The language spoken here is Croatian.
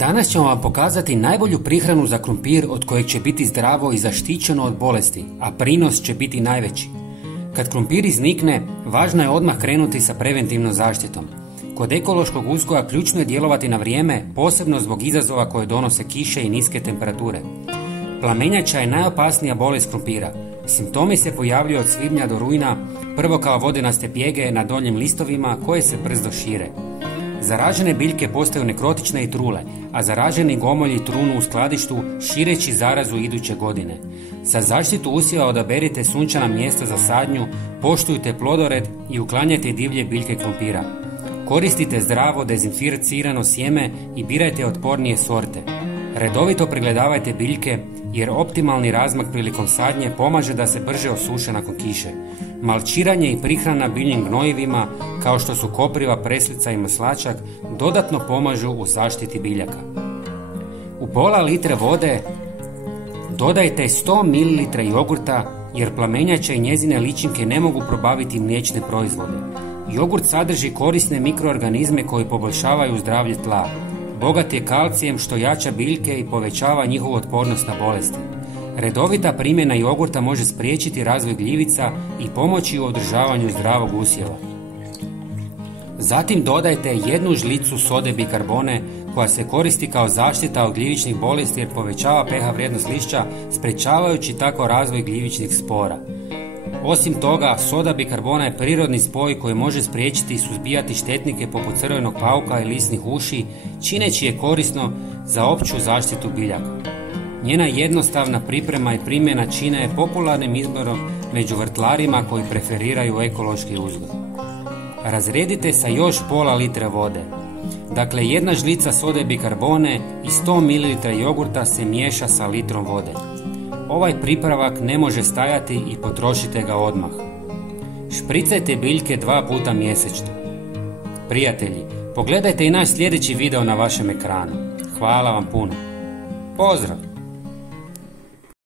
Danas ćemo vam pokazati najbolju prihranu za krumpir od kojeg će biti zdravo i zaštićeno od bolesti, a prinos će biti najveći. Kad krumpir iznikne, važno je odmah krenuti sa preventivnom zaštitom. Kod ekološkog uzgoja ključno je djelovati na vrijeme, posebno zbog izazova koje donose kiše i niske temperature. Plamenjača je najopasnija bolest krumpira. Simptomi se pojavljuju od svibnja do rujna, prvo kao vodenaste pjege na donjim listovima koje se brzo šire. Zaražene biljke postaju nekrotične i trule, a zaraženi gomolji trunu u skladištu šireći zarazu iduće godine. Za zaštitu usjeva odaberite sunčana mjesta za sadnju, poštujte plodored i uklanjajte divlje biljke krumpira. Koristite zdravo dezinficirano sjeme i birajte otpornije sorte. Redovito pregledavajte biljke jer optimalni razmak prilikom sadnje pomaže da se brže osuše nakon kiše. Malčiranje i prihrana biljnim gnojivima kao što su kopriva, preslica i maslačak dodatno pomažu u zaštiti biljaka. U pola litre vode dodajte 100 ml jogurta jer plamenjača i njezine ličinke ne mogu probaviti mliječne proizvode. Jogurt sadrži korisne mikroorganizme koji poboljšavaju zdravlje tla. Bogat je kalcijem što jača biljke i povećava njihovu otpornost na bolesti. Redovita primjena jogurta može spriječiti razvoj gljivica i pomoći u održavanju zdravog usjeva. Zatim dodajte 1 žlicu sode bikarbone koja se koristi kao zaštita od gljivičnih bolesti jer povećava pH vrijednost lišća, sprečavajući tako razvoj gljivičnih spora. Osim toga, soda bikarbona je prirodni spoj koji može spriječiti i suzbijati štetnike poput crvenog pauka i lisnih uši, čineći je korisno za opću zaštitu biljaka. Njena jednostavna priprema i primjena čine je popularnim izborom među vrtlarima koji preferiraju ekološki uzgoj. Razredite sa još pola litre vode. Dakle, 1 žlica sode bikarbone i 100 ml jogurta se miješa sa litrom vode. Ovaj pripravak ne može stajati i potrošite ga odmah. Špricajte biljke 2 puta mjesečno. Prijatelji, pogledajte i naš sljedeći video na vašem ekranu. Hvala vam puno. Pozdrav!